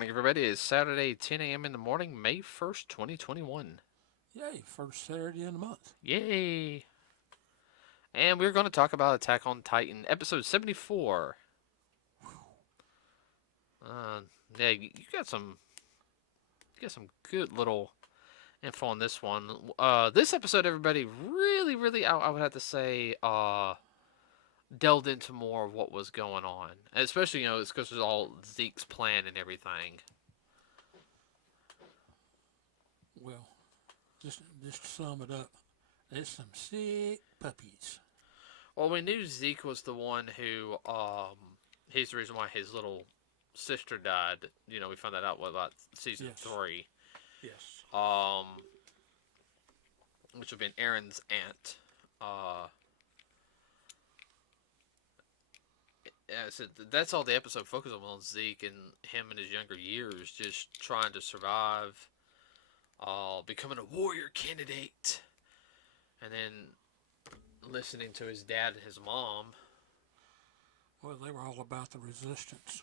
morning, everybody. It's Saturday, 10 a.m. in the morning, May 1st, 2021. Yay, first Saturday in the month. Yay! And we're going to talk about Attack on Titan, episode 74. Uh, yeah, you got some good little info on this one. This episode, everybody, really, I would have to say, delved into more of what was going on. Especially, it's because it's all Zeke's plan and everything. Well, just to sum it up, there's some sick puppies. Well, we knew Zeke was the one who, he's the reason why his little sister died. We found that out, about season Yes. 3. Yes. Which would have been Aaron's aunt. Yeah, so that's all the episode focused on Zeke and him in his younger years, just trying to survive, becoming a warrior candidate, and then listening to his dad and his mom. Well, they were all about the resistance.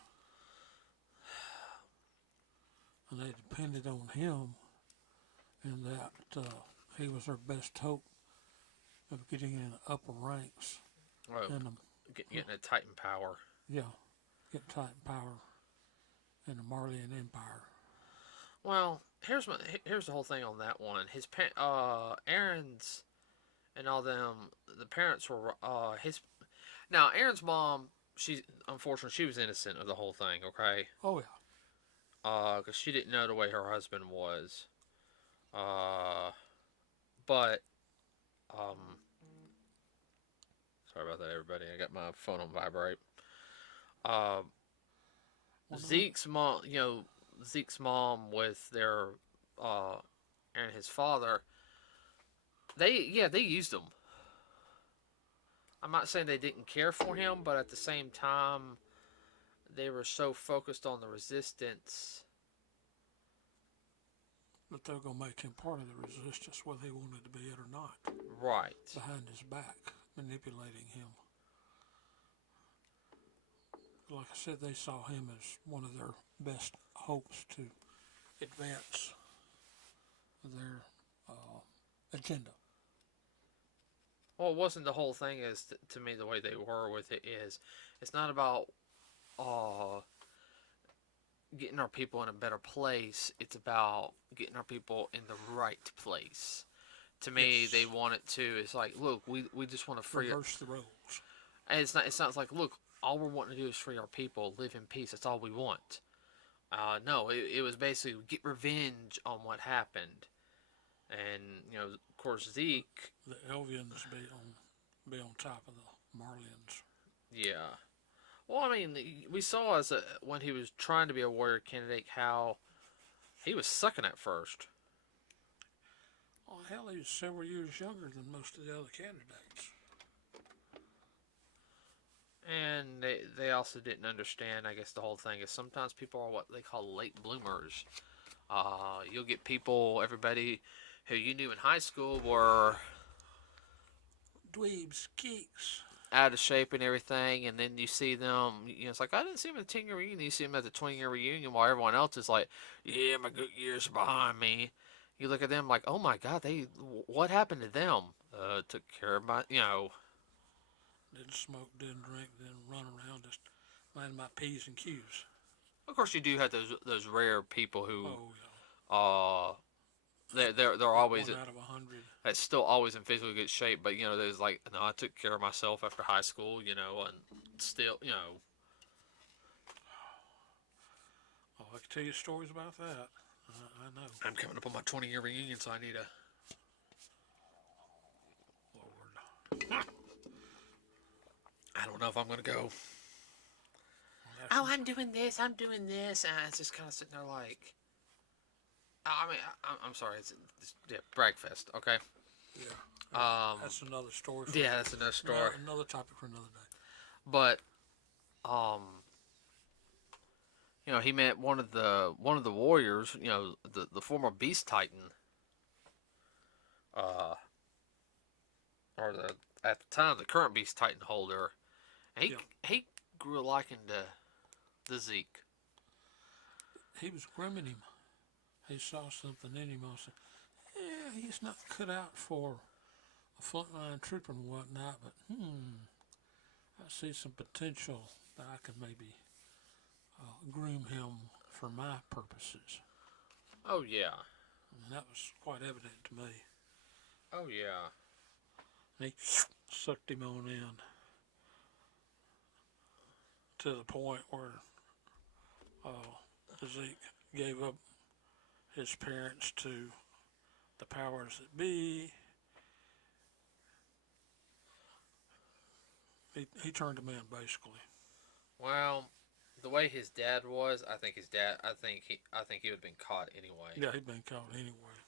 And they depended on him, and that he was their best hope of getting in the upper ranks. Oh, And getting a Titan power. yeah, get Titan power in the Marleyan Empire. Well, here's the whole thing on that one. Aaron's and all them, the parents were his. Now Aaron's mom, she's unfortunately she was innocent of the whole thing. Okay. Oh yeah. Because she didn't know the way her husband was. But sorry about that, everybody. I got my phone on vibrate. Uh, Zeke's mom, Zeke's mom with their and his father. They used him. I'm not saying they didn't care for him, but at the same time, they were so focused on the resistance. But they're going to make him part of the resistance, whether he wanted to be it or not. Right. Behind his back, manipulating him. Like I said, they saw him as one of their best hopes to advance their agenda. Well, it wasn't the whole thing as to me the way they were with it is. It's not about getting our people in a better place. It's about getting our people in the right place. To me, Yes. they want it to. It's like, look, we just want to free. Reverse the roles. And it's not. It sounds like, look, all we're wanting to do is free our people, live in peace. That's all we want. No, it was basically get revenge on what happened, and of course, Zeke. The Elvians be on top of the Marlians. Yeah. Well, I mean, we saw when he was trying to be a warrior candidate how he was sucking at first. Oh hell, he was several years younger than most of the other candidates. And they also didn't understand, I guess the whole thing is sometimes people are what they call late bloomers. You'll get people, everybody who you knew in high school were Dweebs, geeks. out of shape and everything, and then you see them, it's like, I didn't see them at the 10-year reunion. You see them at the 20-year reunion while everyone else is like, yeah, my good years are behind me. You look at them like, oh my God, what happened to them? Took care of my, Didn't smoke, didn't drink, didn't run around, just mind my P's and Q's. Of course, you do have those rare people who, Oh they're yeah. always One out of 100. that's still always in physical good shape. But there's like, no, I took care of myself after high school, and still, Oh, I can tell you stories about that. I know. I'm coming up on my 20-year reunion, so I need a. Lord. I don't know if I'm gonna go. Well, I'm doing this. I'm doing this, and it's just kind of sitting there like. I mean, I'm sorry. It's Bragfest. Okay. Yeah. That's another story. Yeah, that's another story. Another topic for another day. But, he met one of the warriors. The former Beast Titan. Or at the time the current Beast Titan holder. And he grew a liking to Zeke. he was grooming him. He saw something in him. I said, yeah, he's not cut out for a frontline trooper and whatnot, but I see some potential that I can maybe groom him for my purposes. Oh yeah. And that was quite evident to me. Oh yeah. And he sucked him on in to the point where Zeke gave up his parents to the powers that be. He turned him in basically. Well, the way his dad was, I think his dad. I think he would have been caught anyway. Yeah, he'd been caught anyway.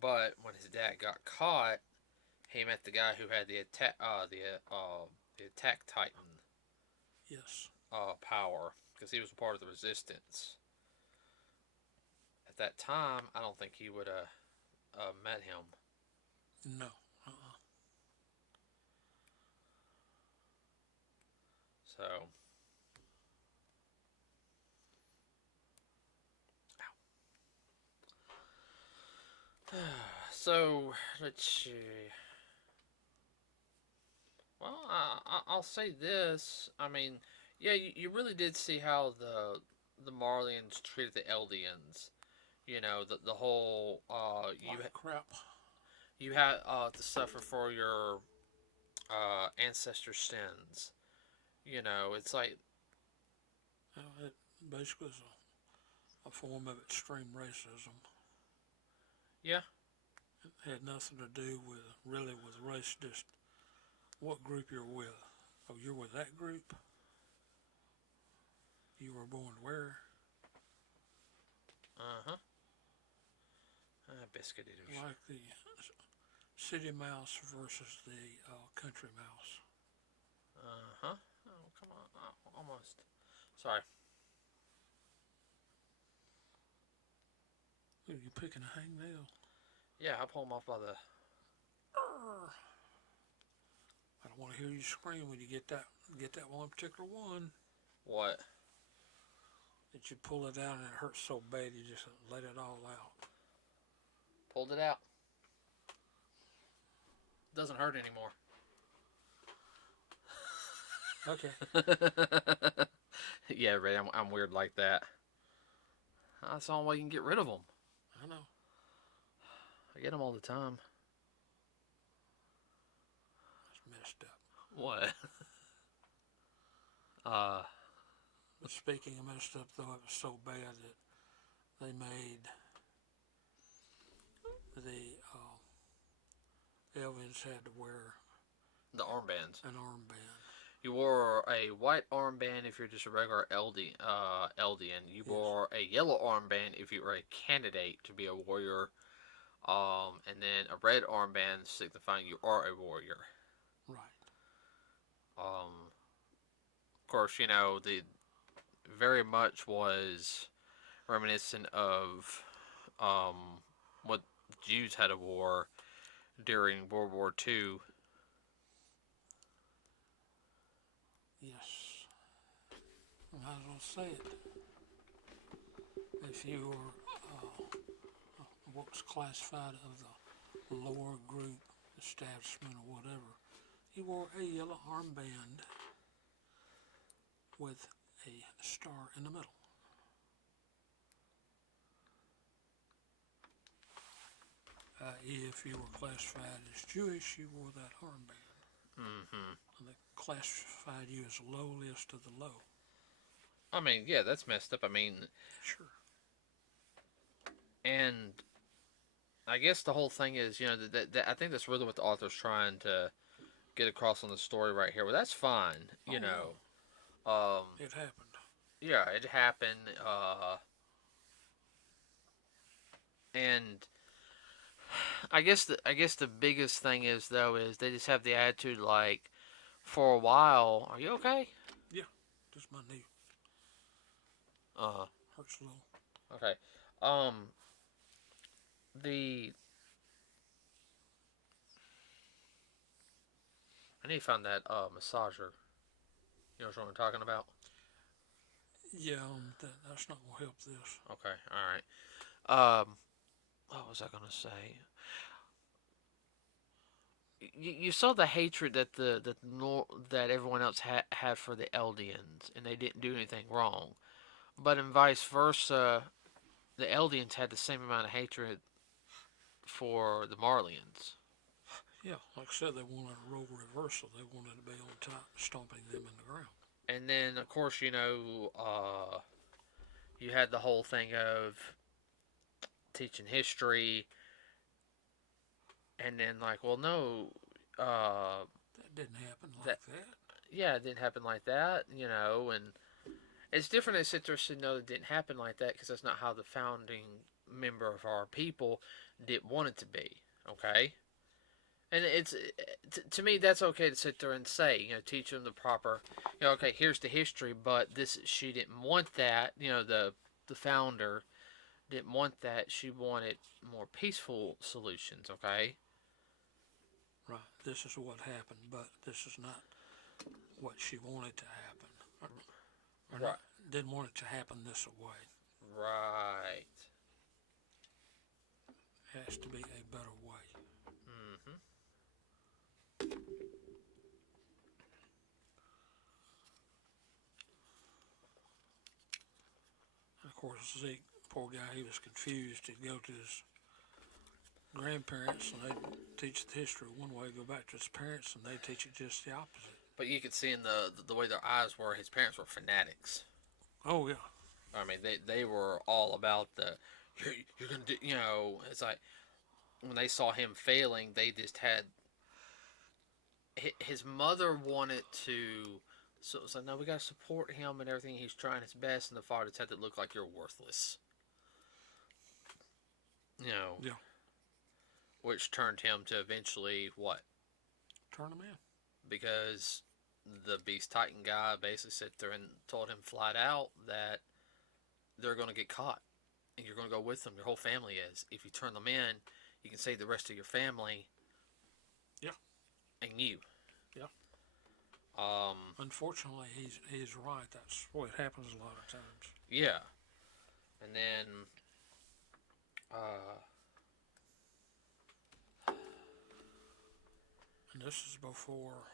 But when his dad got caught, he met the guy who had the attack titan Yes. power, because he was a part of the resistance. At that time, I don't think he would have met him. No. So. So, let's see. Well, I'll say this. I mean, yeah, you really did see how the Marlians treated the Eldians. You know, the whole Crap. you had to suffer for your ancestors' sins. You know, it's like It basically is a form of extreme racism. yeah. It had nothing to do with race, just what group you're with. Oh, you're with that group? You were born where? Uh-huh. Biscuit eaters. Like the city mouse versus the country mouse. Uh-huh. Oh, come on. Oh, almost. Sorry. Are you picking a hangnail? Yeah, I pull them off by the... I don't want to hear you scream when you get that one particular one. What? That you pull it out and it hurts so bad you just let it all out. Pulled it out. Doesn't hurt anymore. Okay. Yeah, Ray, I'm weird like that. That's the only way you can get rid of them. I know. I get them all the time. That's messed up. What? But speaking of messed up, though, it was so bad that they made the aliens had to wear the armbands. an armband. You wore a white armband if you're just a regular Eldian. You wore a yellow armband if you were a candidate to be a warrior. And then a red armband signifying you are a warrior. Right. Of course, you know, the very much was reminiscent of what Jews had a war during World War II. Yes. I might as well say it. If you were what's classified of the lower group, establishment, or whatever, you wore a yellow armband with a star in the middle. If you were classified as Jewish, you wore that armband. Mm-hmm. And they classified you as lowliest of the low. I mean, yeah, that's messed up. I mean, Sure. And I guess the whole thing is, you know, that I think that's really what the author's trying to get across on the story right here. Well, that's fine, you know. It happened. Yeah, it happened. And I guess the biggest thing is though is they just have the attitude like, for a while, are you okay? Yeah, just my knee hurts a little. Okay. I need to find that massager. You know what I'm talking about? Yeah, that's not gonna help this. Okay, all right. What was I gonna say? You saw the hatred that that everyone else had for the Eldians, and they didn't do anything wrong. But in vice versa, the Eldians had the same amount of hatred for the Marlians. Yeah, like I said, they wanted a role reversal. They wanted to be on top, stomping them in the ground. And then, of course, you had the whole thing of teaching history, and then like, well, no, That didn't happen that like that. yeah, it didn't happen like that, and it's different. They sit there and say, no, it didn't happen like that because that's not how the founding member of our people did want it to be. Okay, and it's to me that's okay to sit there and say, teach them the proper, okay, here's the history, but this she didn't want that. The founder didn't want that. She wanted more peaceful solutions. Okay. Right. This is what happened, but this is not what she wanted to happen. Or Right. not, didn't want it to happen this way. Right. It has to be a better way. Mm-hmm. And of course, Zeke, poor guy, he was confused. He'd go to his grandparents and they'd teach the history one way, go back to his parents and they'd teach it just the opposite. But you could see in the way their eyes were, his parents were fanatics. Oh, yeah. I mean, they were all about you're gonna do, it's like when they saw him failing, they just had his mother wanted to. So it was like, no, we gotta support him and everything. He's trying his best, and the father just had to look like you're worthless. Yeah. Which turned him to eventually what? Turn them in. Because the Beast Titan guy basically sat there and told him flat out that they're going to get caught. And you're going to go with them. Your whole family is. If you turn them in, you can save the rest of your family. Yeah. And you. Yeah. Unfortunately, he's right. That's what happens a lot of times. Yeah. And then, and this is before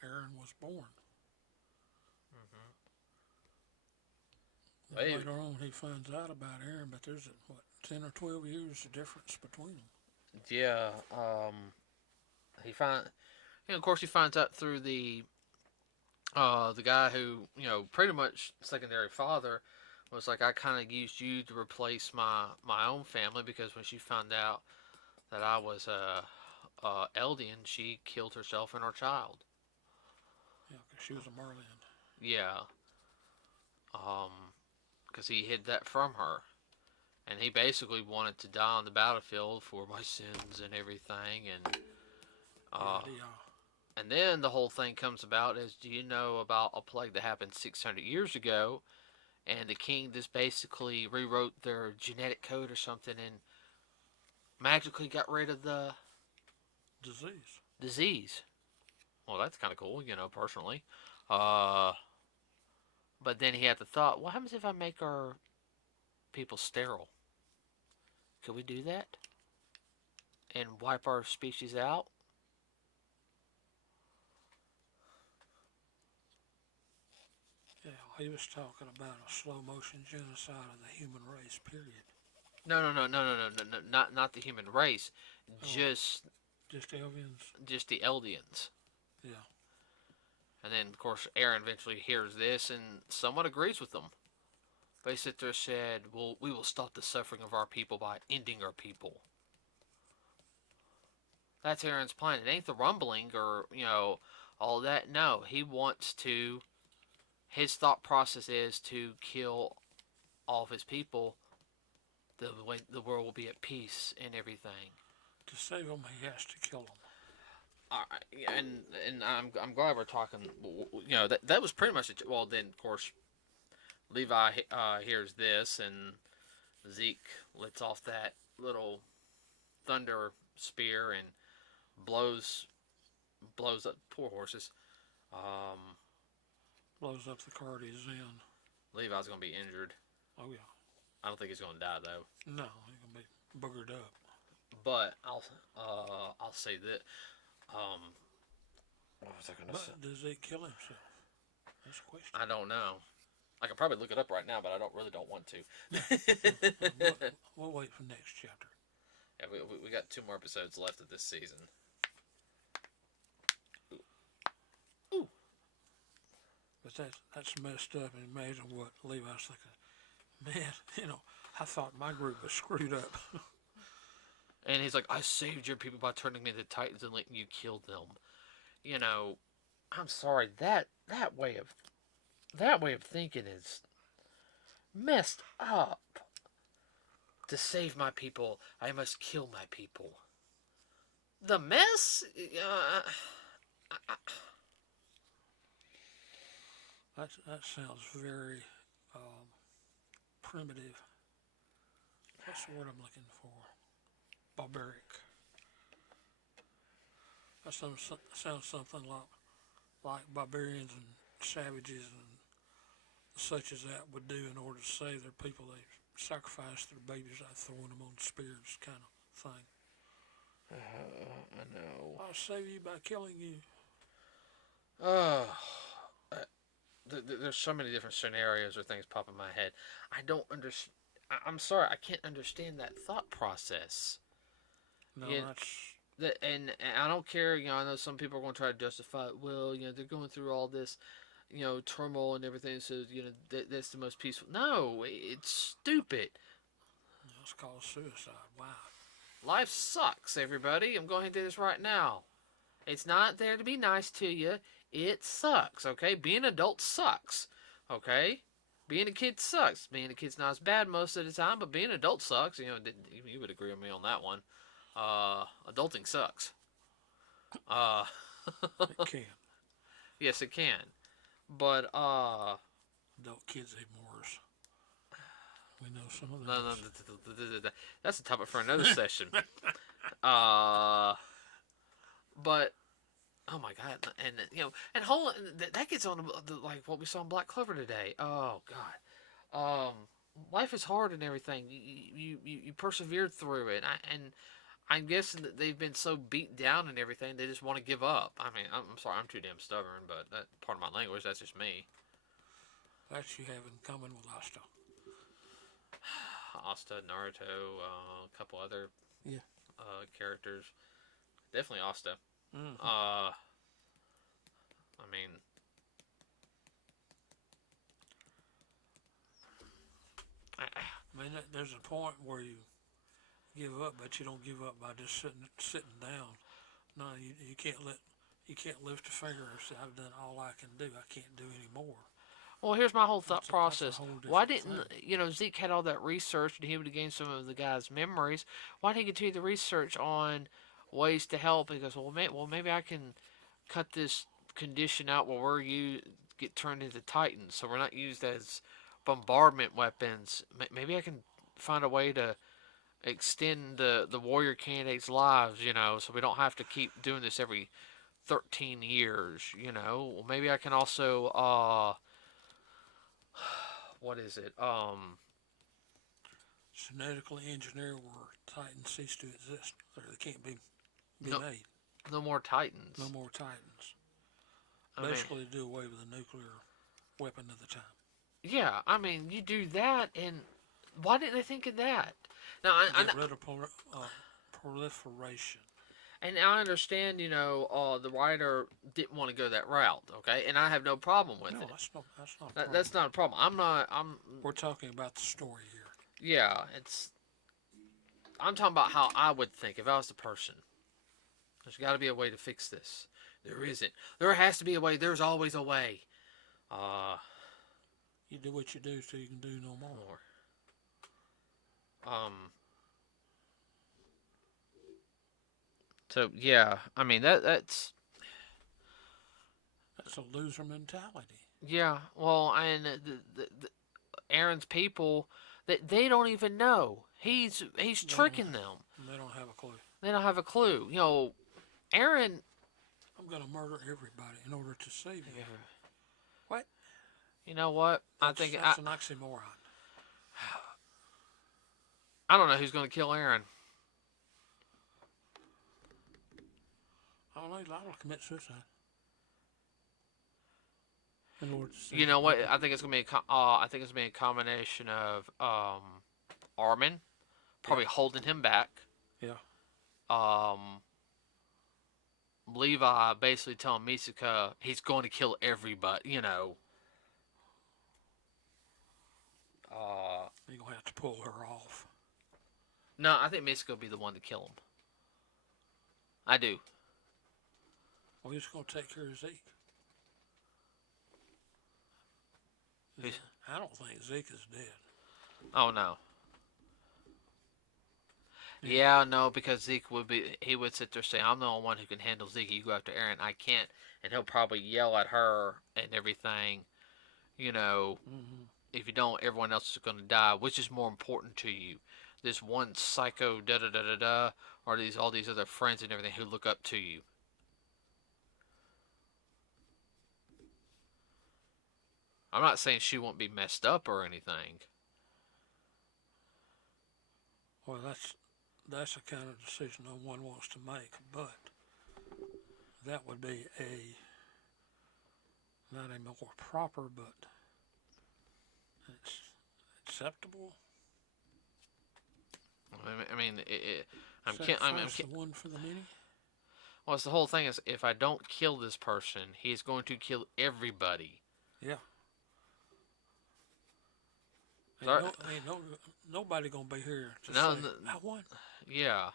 Aaron was born. Mm-hmm. Later on, he finds out about Aaron, but there's 10 or 12 years of difference between them. Yeah. Of course, he finds out through the guy who, pretty much secondary father was like, I kind of used you to replace my own family because when she found out that I was Eldian, she killed herself and her child. Yeah, because she was a Merlin. Yeah. Because he hid that from her. And he basically wanted to die on the battlefield for my sins and everything. And and then the whole thing comes about is, do you know about a plague that happened 600 years ago? And the king just basically rewrote their genetic code or something and magically got rid of the disease. Well, that's kind of cool, personally. But then he had the thought, what happens if I make our people sterile? Could we do that? And wipe our species out? Yeah, he was talking about a slow motion genocide of the human race, period. No, not the human race. Just aliens. Just the Eldians. Yeah. And then, of course, Aaron eventually hears this and somewhat agrees with them. They sit there and said, well, we will stop the suffering of our people by ending our people. That's Aaron's plan. It ain't the rumbling or, all that. No, he wants to, his thought process is to kill all of his people. The way the world will be at peace and everything. To save them, he has to kill them. All right, and I'm glad we're talking. That was pretty much it. Well, then of course, Levi hears this, and Zeke lets off that little thunder spear and blows blows up poor horses. Blows up the car he's in. Levi's gonna be injured. Oh yeah. I don't think he's gonna die though. No, he's gonna be boogered up. But I'll say that. What was I gonna say? But does he kill himself? That's a question. I don't know. I could probably look it up right now, but I don't want to. We'll wait for next chapter. Yeah, we got 2 more episodes left of this season. Ooh. But that's messed up. And imagine what Levi's thinking. Man, I thought my group was screwed up. And he's like, I saved your people by turning me into Titans and letting you kill them. I'm sorry, that way of thinking is messed up. To save my people, I must kill my people. The mess? That sounds very primitive. What's the word I'm looking for? Barbaric. That sounds something like barbarians and savages and such as that would do in order to save their people. They sacrifice their babies by throwing them on spears, kind of thing. I know. I'll save you by killing you. There's so many different scenarios or things pop in my head. I don't understand. I'm sorry, I can't understand that thought process. No, And I don't care. I know some people are going to try to justify it. Well, they're going through all this, turmoil and everything. So that's the most peaceful. No, it's stupid. It's called suicide. Wow. Life sucks, everybody. I'm going to do this right now. It's not there to be nice to you. It sucks, okay? Being an adult sucks, okay? Being a kid sucks. Being a kid's not as bad most of the time, but being an adult sucks. You would agree with me on that one. Adulting sucks. It can. Yes, it can. But, adult kids eat Morse. We know some of those. No, that's a topic for another session. But oh my God, and that gets on like what we saw in Black Clover today. Oh God, life is hard and everything. You persevered through it, and I'm guessing that they've been so beat down and everything, they just want to give up. I mean, I'm sorry, I'm too damn stubborn, but that part of my language, that's just me. That you have in common with Asta. Asta, Naruto, a couple other characters. Definitely Asta. Mm-hmm. I mean, there's a point where you give up, but you don't give up by just sitting down. No, you can't lift a finger and say, I've done all I can do. I can't do any more. Well, here's my whole thought process. Why didn't thing. Zeke had all that research and he would have gained some of the guy's memories? Why didn't he continue the research on ways to help? He goes, well, maybe I can cut this condition out where get turned into Titans, so we're not used as bombardment weapons. Maybe I can find a way to extend the warrior candidates' lives, so we don't have to keep doing this every 13 years, Well, maybe I can also, what is it? Genetically engineer where Titans cease to exist. Or they can't be made. No more Titans. No more Titans. Basically, do away with the nuclear weapon of the time. Yeah, I mean, you do that, and why didn't they think of that? Now, Get rid of proliferation. And I understand, the writer didn't want to go that route, okay? And I have no problem with it. That's not a problem. That's not a problem. We're talking about the story here. Yeah, I'm talking about how I would think if I was the person. There's got to be a way to fix this. There isn't. There has to be a way. There's always a way. You do what you do so you can do no more. So yeah, I mean that's a loser mentality. Yeah, well, and the Aaron's people, they don't even know he's tricking them. They don't have a clue. They don't have a clue. Aaron, I'm going to murder everybody in order to save you. What? You know what? That's an oxymoron. I don't know who's going to kill Aaron. I don't know. A lot will commit suicide. In order to save You know what? people. I think it's gonna be a combination of Armin probably holding him back. Yeah. Levi basically telling Misaka he's going to kill everybody. You know. You're going to have to pull her off. No, I think Misaka will be the one to kill him. I do. Well, he's going to take care of Zeke. I don't think Zeke is dead. Oh no. Yeah, no, because Zeke would sit there and say, I'm the only one who can handle Zeke. You go after Aaron, I can't. And he'll probably yell at her and everything. You know, if you don't, everyone else is going to die. Which is more important to you? This one psycho da-da-da-da-da, or all these other friends and everything who look up to you? I'm not saying she won't be messed up or anything. Well, that's the kind of decision no one wants to make, but that would be not a more proper, but it's acceptable. I mean, the one for the many. Well, it's the whole thing is if I don't kill this person, he's going to kill everybody. Yeah. Nobody gonna be here to say I won. Yeah.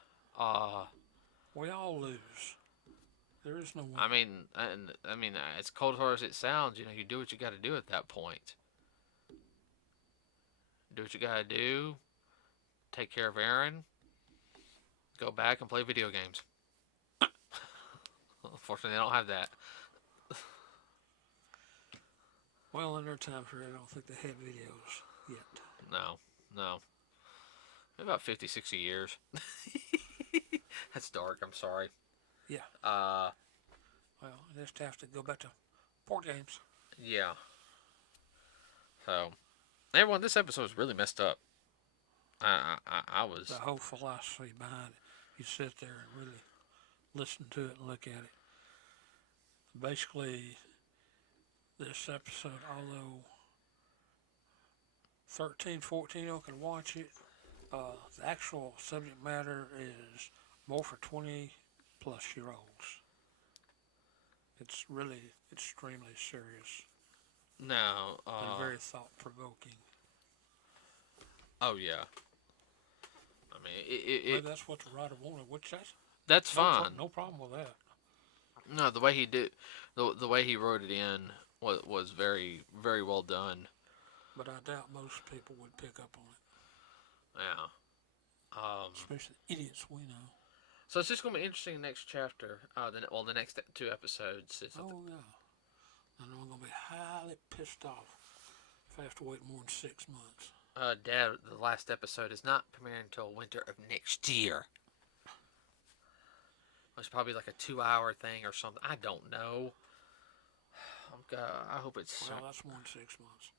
We all lose. There is no one. I mean, as cold hard as it sounds, you know, you do what you got to do at that point. Do what you got to do. Take care of Aaron. Go back and play video games. Unfortunately, I don't have that. Well, in their time period, I don't think they had videos yet. No. About 50, 60 years. That's dark, I'm sorry. Yeah. Well, I just have to go back to board games. Yeah. So, everyone, this episode was really messed up. I was... The whole philosophy behind it. You sit there and really listen to it and look at it. Basically, this episode, although 13, 14-year-old can watch it, the actual subject matter is more for 20-plus-year-olds. It's really extremely serious. No. And very thought-provoking. Oh, yeah. I mean, Maybe that's what the writer wanted, which that's fine. No problem with that. No, the way he did, the way he wrote it in was very, very well done. But I doubt most people would pick up on it. Yeah. Especially idiots we know. So it's just going to be interesting next chapter. The next 2 episodes. Oh, yeah. And I'm going to be highly pissed off if I have to wait more than 6 months. Dad, the last episode is not premiering until winter of next year. It's probably like a 2-hour thing or something. I don't know. I hope it's... Well, that's more than 6 months.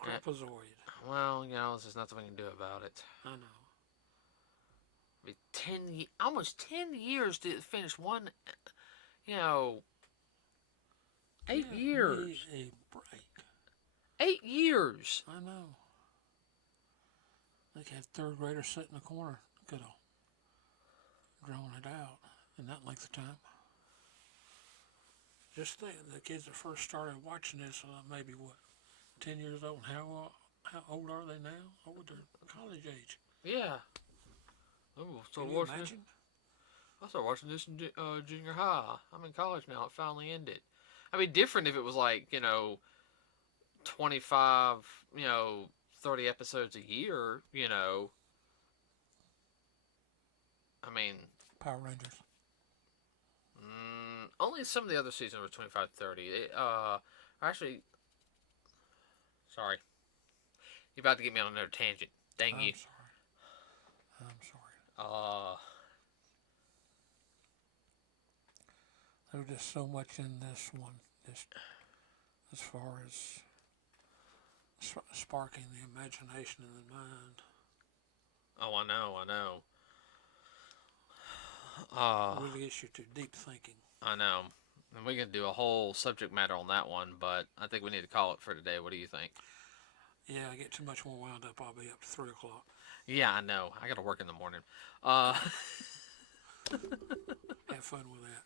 Crapazoid. Well, you know, there's nothing we can do about it. I know. Almost 10 years to finish one, you know, 8 years. A break. 8 years. I know. They could have third graders sit in the corner. Could have drawn it out in that length of time. Just think, the kids that first started watching this, maybe 10 years old. How old are they now? Oh, they're college age. Yeah. Oh, Can you imagine? I started watching this in junior high. I'm in college now. It finally ended. I mean, different if it was like, 25, 30 episodes a year, I mean... Power Rangers. Only some of the other seasons were 25, 30. Actually... Sorry. You're about to get me on another tangent. Dang you. I'm sorry. There's just so much in this one, just as far as sparking the imagination and the mind. Oh, I know, I know. Really gets you to deep thinking. I know. And we can do a whole subject matter on that one, but I think we need to call it for today. What do you think? Yeah, I get too much more wound up. I'll be up to 3 o'clock. Yeah, I know. I got to work in the morning. Uh, Have fun with that.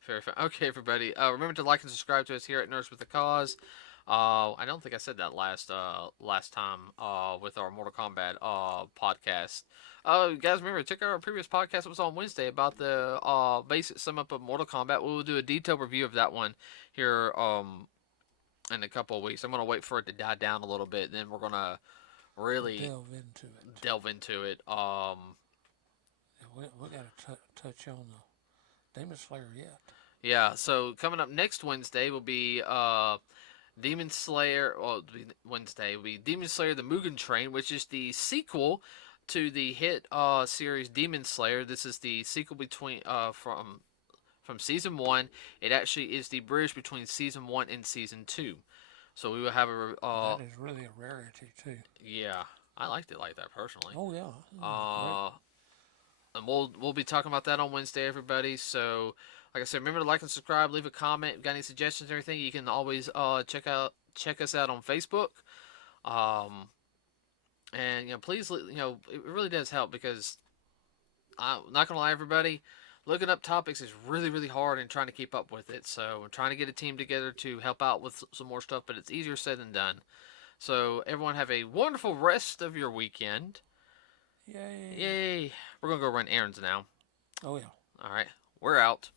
Fair, fair. Okay, everybody. Remember to like and subscribe to us here at Nerds with a Cause. I don't think I said that last time with our Mortal Kombat podcast. Guys, remember check out our previous podcast. It was on Wednesday about the basic sum up of Mortal Kombat. We will do a detailed review of that one here in a couple of weeks. I'm gonna wait for it to die down a little bit, then we're gonna really delve into it. Yeah, we got to touch on the Demon Slayer yet. Yeah, so coming up next Wednesday will be Demon Slayer. Well, Wednesday will be Demon Slayer: The Mugen Train, which is the sequel to the hit series Demon Slayer. This is the sequel between from season 1. It actually is the bridge between season 1 and season 2. So we will have a. That is really a rarity too. Yeah, I liked it like that personally. Oh yeah. And we'll be talking about that on Wednesday, everybody. So, like I said, remember to like and subscribe, leave a comment. If you got any suggestions or anything, you can always check us out on Facebook. And please, it really does help because I'm not gonna lie, everybody, looking up topics is really, really hard and trying to keep up with it. So I'm trying to get a team together to help out with some more stuff, but it's easier said than done. So everyone have a wonderful rest of your weekend. Yay. Yay. We're going to go run errands now. Oh, yeah. All right. We're out.